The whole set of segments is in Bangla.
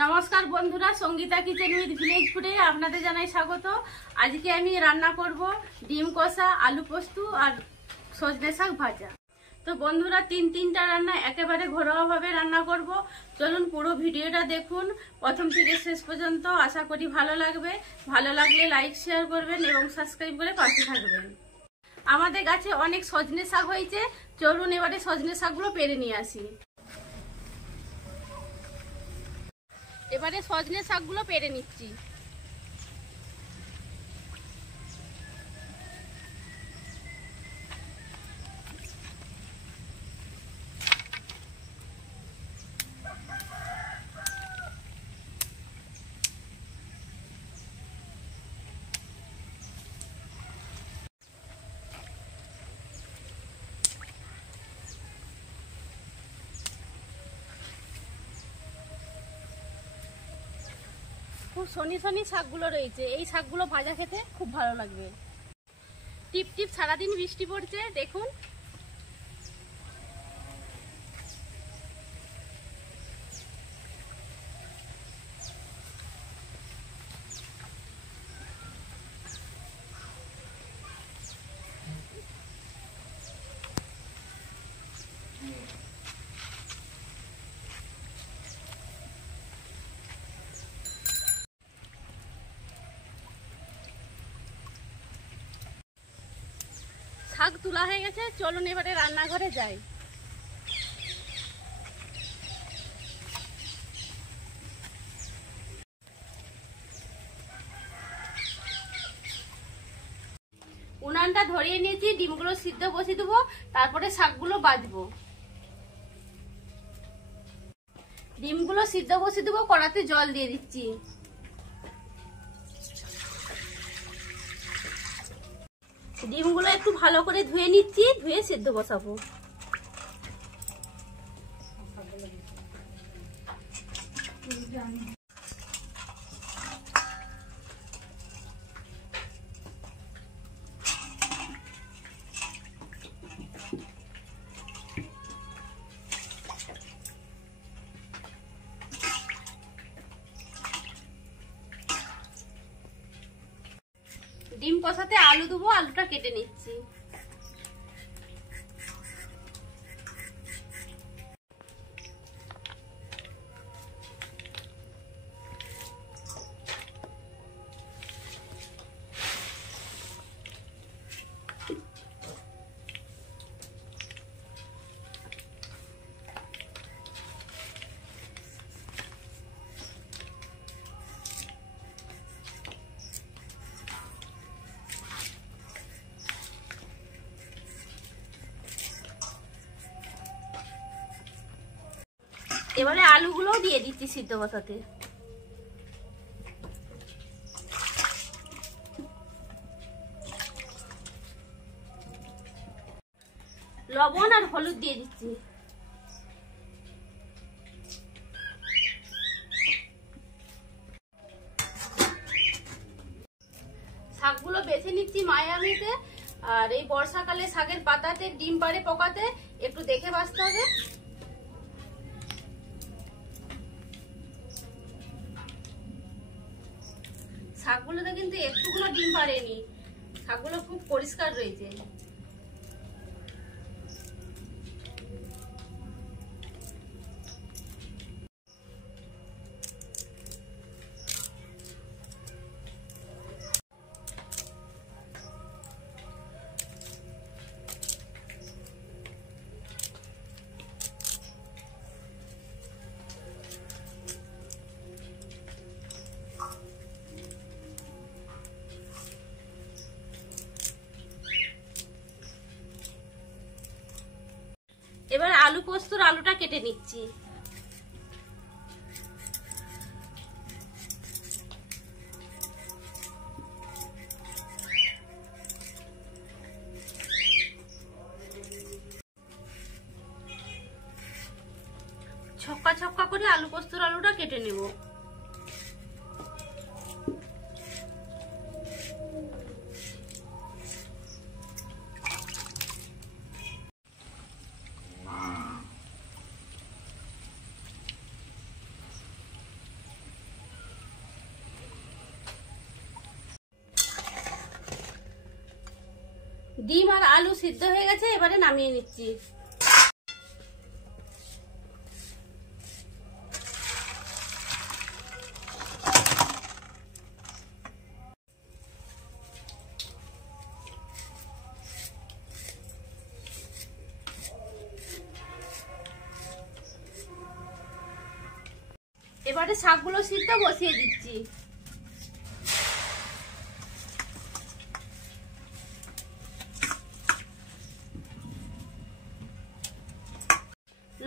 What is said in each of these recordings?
নমস্কার বন্ধুরা, সঙ্গীতা কিচেন উইথ ভিলেজ ফুডে আপনাদের জানাই স্বাগত। আজকে আমি রান্না করব ডিম কষা, আলু পোস্ত আর সজনে শাক ভাজা। তো বন্ধুরা, তিনটা রান্না একেবারে ঘরোয়াভাবে রান্না করব। চলুন পুরো ভিডিওটা দেখুন প্রথম থেকে শেষ পর্যন্ত। আশা করি ভালো লাগবে। ভালো লাগলে লাইক শেয়ার করবেন এবং সাবস্ক্রাইব করে পাশে থাকবেন। আমাদের গাছে অনেক সজনে শাক হয়েছে, চলুন এবারে সজনে শাকগুলো পেরে নিয়ে আসি। এবারে সজনে শাকগুলো পেরে নিচ্ছি। খুব শনি শনি শাকগুলো রয়েছে, এই শাকগুলো ভাজা খেতে খুব ভালো লাগবে। টিপ টিপ সারাদিন বৃষ্টি পড়ছে, দেখুন। শাক তোলা হয়ে গেছে, চলুন এবারে রান্নাঘরে যাই। উনানটা ধরিয়ে নিয়েছি, ডিমগুলো সিদ্ধ বসিয়ে দেবো, তারপরে শাকগুলো বাজবো। ডিমগুলো সিদ্ধ বসিয়ে দেবো, কড়াতে জল দিয়ে দিচ্ছি। ডিমগুলো একটু ভালো করে ধুয়ে নিচ্ছি, ধুয়ে সিদ্ধ বসাবো। ডিম কষাতে আলু দেবো, আলুটা কেটে নিচ্ছি। এবারে আলুগুলোও দিয়ে দিচ্ছি সিদ্ধ বসাতে। লবণ আর হলুদ দিয়ে দিচ্ছি। শাকগুলো বেছে নিচ্ছি মায়ামিতে। আর এই বর্ষাকালে শাকের পাতাতে ডিম পাড়ে পোকাতে, একটু দেখে বাছতে হবে। শাকগুলোতে কিন্তু একটুকুনো ডিম পাড়েনি, শাকগুলো খুব পরিষ্কার রয়েছে। এবার আলু পোস্তর আলুটা কেটে নিচ্ছি। ছক্কা ছক্কা করে আলু পোস্তর আলুটা কেটে নেব। ডিম আর আলু সিদ্ধ হয়ে গেছে, এবারে নামিয়ে নিচ্ছি। এবারে শাকগুলো সিদ্ধ বসিয়ে দিচ্ছি।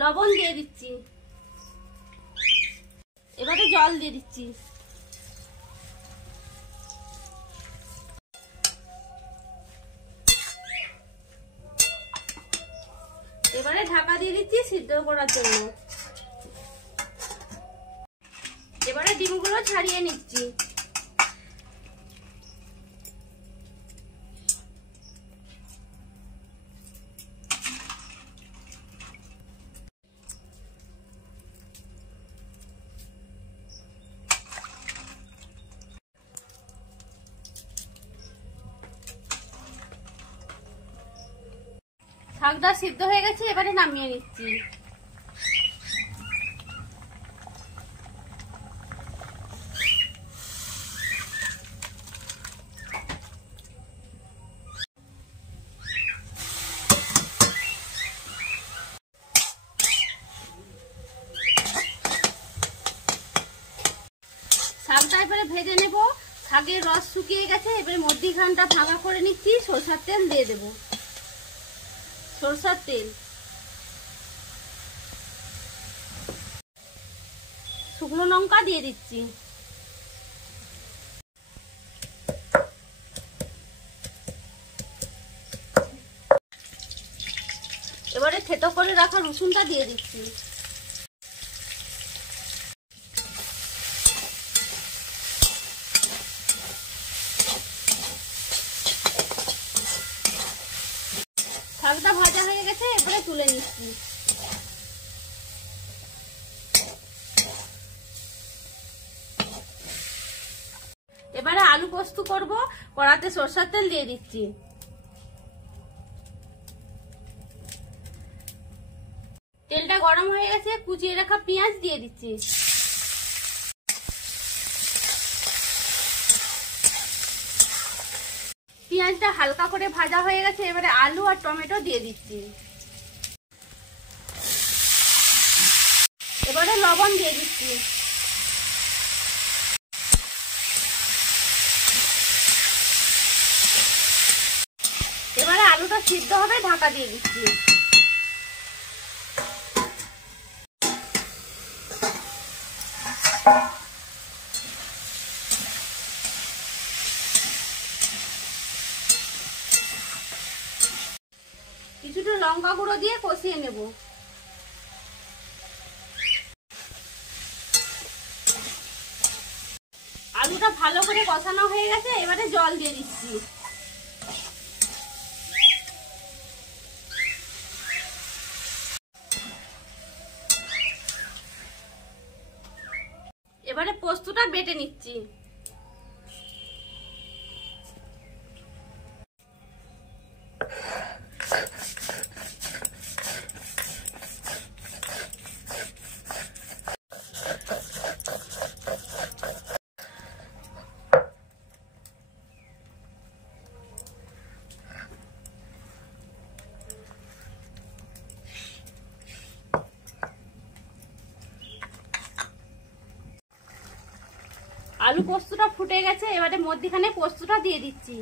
লবণ দিয়ে দিচ্ছি, এবারে জল দিয়ে দিচ্ছি। এবারে ঢাকা দিয়ে দিচ্ছি সিদ্ধ করার জন্য। এবারে ডিমগুলো ছাড়িয়ে নিচ্ছি। শাকটা সিদ্ধ হয়ে গেছে, এবারে নামিয়ে নিচ্ছি। শাকটা এবারে ভেজে নেব। শাকের রস শুকিয়ে গেছে, এবারে মধ্যিখানটা ভাঙা করে নিচ্ছি। সরষের তেল দিয়ে দেব, সরষের তেল, শুকনো লঙ্কা দিয়ে দিচ্ছি। এবারে থেতো করে রাখা রসুনটা দিয়ে দিচ্ছি। শাকটা ভাজা হয়ে গেছে, এবারে তুলে নিচ্ছি। এবারে আলু পোস্ত করব। কড়াতে সরষের তেল দিয়ে দিচ্ছি। তেলটা গরম হয়ে গেছে, কুচিয়ে রাখা পেঁয়াজ দিয়ে দিচ্ছি। পেঁয়াজটা হালকা করে ভাজা হয়ে গেছে, এবারে আলু আর টমেটো দিয়ে দিচ্ছি। এবারে লবণ দিয়ে দিচ্ছি। এবারে আলুটা সিদ্ধ হবে, ঢাকা দিয়ে দিচ্ছি। কিছুটা লঙ্কা গুঁড়ো দিয়ে কষিয়ে নেব। আলুটা ভালো করে কষানো হয়ে গেছে, এবারে জল দিয়ে দিচ্ছি। এবারে পোস্তটা বেটে নিচ্ছি। আলু পোস্তটা ফুটে গেছে, এবারে মধ্যখানে পোস্তটা দিয়ে দিচ্ছি।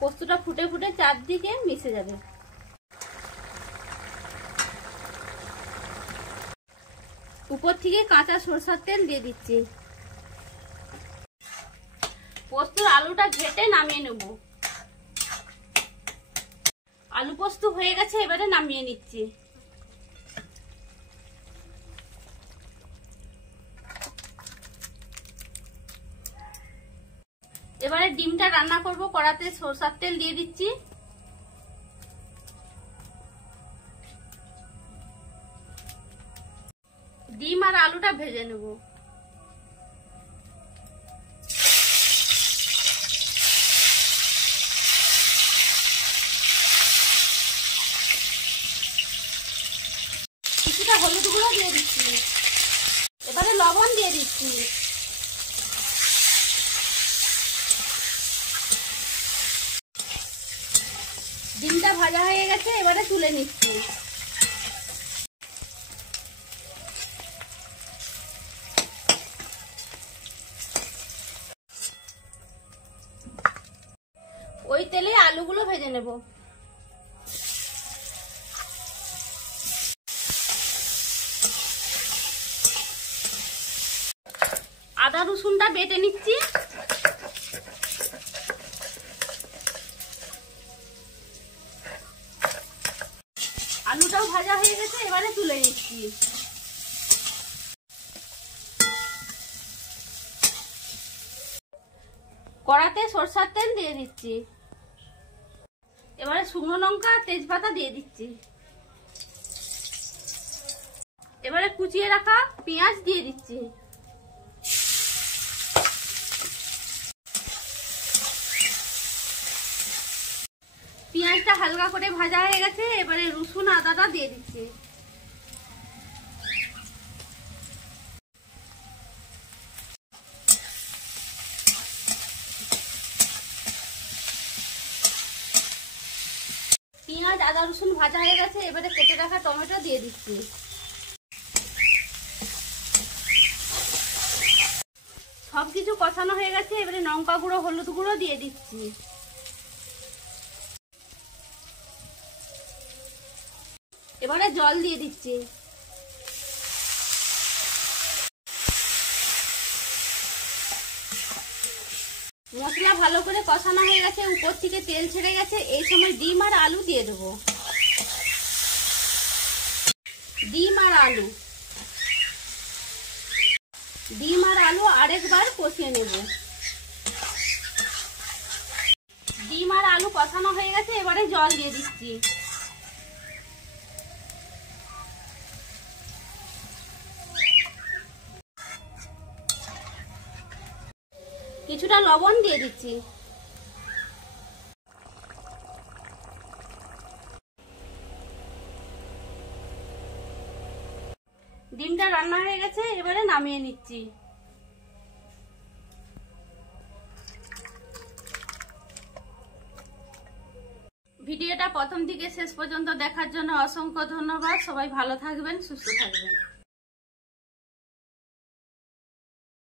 পোস্তটা ফুটে ফুটে চারদিকে মিশে যাবে। উপর থেকে কাঁচা সরষের তেল দিয়ে দিচ্ছি। পোস্তর আলুটা ঘেটে নামিয়ে নেব। আলু পোস্ত হয়ে গেছে, এবারে নামিয়ে নিচ্ছি। এবারে ডিমটা রান্না করব। কড়াতে সরষের তেল দিয়ে দিচ্ছি। ডিম আর আলুটা ভেজে নেব। হলুদ গুঁড়ো দিয়ে দিচ্ছি, এবারে লবণ দিয়ে দিচ্ছি, ডিমটা ভাজা হয়ে গেছে, এবারে তুলে নিচ্ছি। ওই তেলে আলুগুলো ভেজে নেব। আদা রসুনটা বেটে নিচ্ছি, আলুটাও ভাজা হয়ে গেছে, এবারে তুলে নিচ্ছি। কড়াতে সরষের তেল দিয়ে দিচ্ছি, এবারে শুকনো লঙ্কা তেজপাতা দিয়ে দিচ্ছি, এবারে কুচিয়ে রাখা পেঁয়াজ দিয়ে দিচ্ছি, পেঁয়াজটা হালকা করে ভাজা হয়ে গেছে, এবারে রসুন আদাটা দিয়ে দিচ্ছি, পেঁয়াজ আদা রসুন ভাজা হয়ে গেছে, এবারে কেটে রাখা টমেটো দিয়ে দিচ্ছি, সবকিছু কষানো হয়ে গেছে, এবারে লঙ্কা গুঁড়ো হলুদ গুঁড়ো দিয়ে দিচ্ছি, এবারে জল দিয়ে দিচ্ছি, মশলা ভালো করে কষানো হয়ে গেছে, উপর থেকে তেল ছেড়ে গেছে, এই সময় ডিম আর আলু দিয়ে দেবো, ডিম আর আলু আরেকবার কষিয়ে নেব। ডিম আর আলু কষানো হয়ে গেছে, এবারে জল দিয়ে দিচ্ছি, কিছুটা লবণ দিয়ে দিচ্ছি, ডিমটা রান্না হয়ে গেছে, এবারে নামিয়ে নিচ্ছি। ভিডিওটা প্রথম থেকে শেষ পর্যন্ত দেখার জন্য অসংখ্য ধন্যবাদ। সবাই ভালো থাকবেন, সুস্থ থাকবেন।